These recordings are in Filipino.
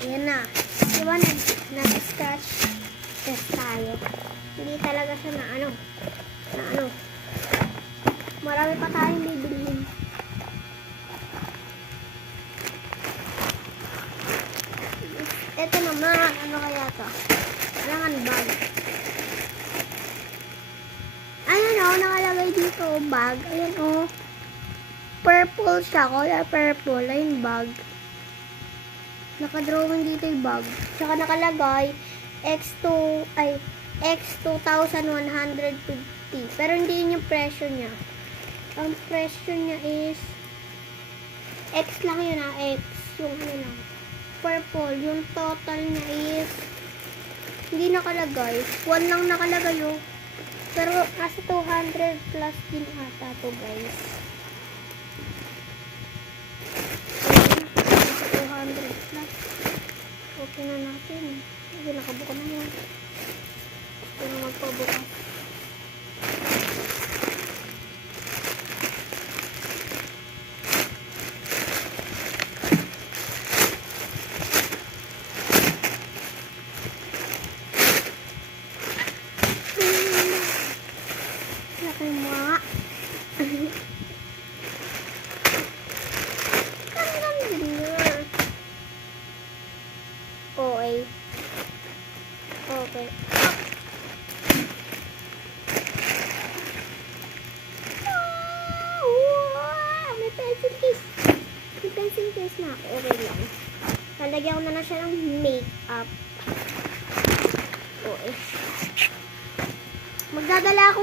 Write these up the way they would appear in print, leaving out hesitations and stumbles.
Ayan na. Diba nag-scratch test tayo. Hindi talaga siya na ano. Marami pa tayong bibilhin. Ito naman, ano kaya to? Kailangan bag. Ayan o, nakalagay dito bag. Ayan o. Purple siya, color purple. Ayun bag. Nakadrawing dito yung bag. Tsaka nakalagay X2150. Pero hindi yun yung presyo niya. Ang presyo niya is X lang yun X. Yung ano lang. Purple. Yung total niya is hindi nakalagay. 1 lang nakalagay yun. Pero nasa 200 plus din ata to guys. Nasa 200 plus. Okay na natin. Kasi nakabuka na yun. Gusto na magpabukas. Laki mga. Hanggang din na. Okay. Okay. Wow! May pencil case. May pencil case na ako. Okay lang. Lalagyan ko na siya ng makeup. Okay. Magdadala ako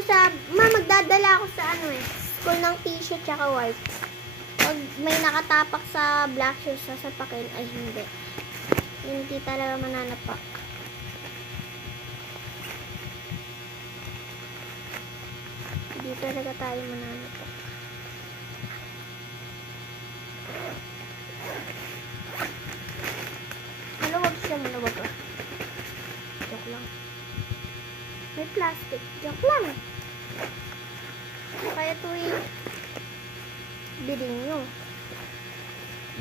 sa school ng t-shirt tsaka white. Pag may nakatapak sa black shoes sasapakin, ay hindi. Hindi talaga mananapak. Hindi talaga tayo mananapak. Maluwag siya, maluwag ah. Joke lang. May plastic. Joke lang. Kaya ito yung biling nyo.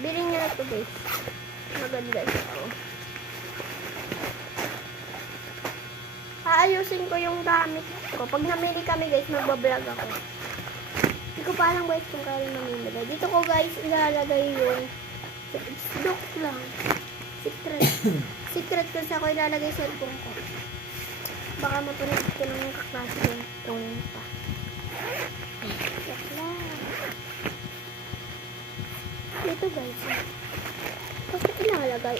Biling nyo na ito guys. Maganda siya. Oh. Aayusin ko yung gamit ko. Pag namili kami guys, magbablog ako. Hindi ko pa alam guys kung kailan namimili. Dito ko guys ilalagay yung joke lang. Secret ko sa ko ilalagay sa cellphone ko. Baka mapanood ko ng kaklase yung phone pa. Joke lang. Ito guys. Kasi ilalagay.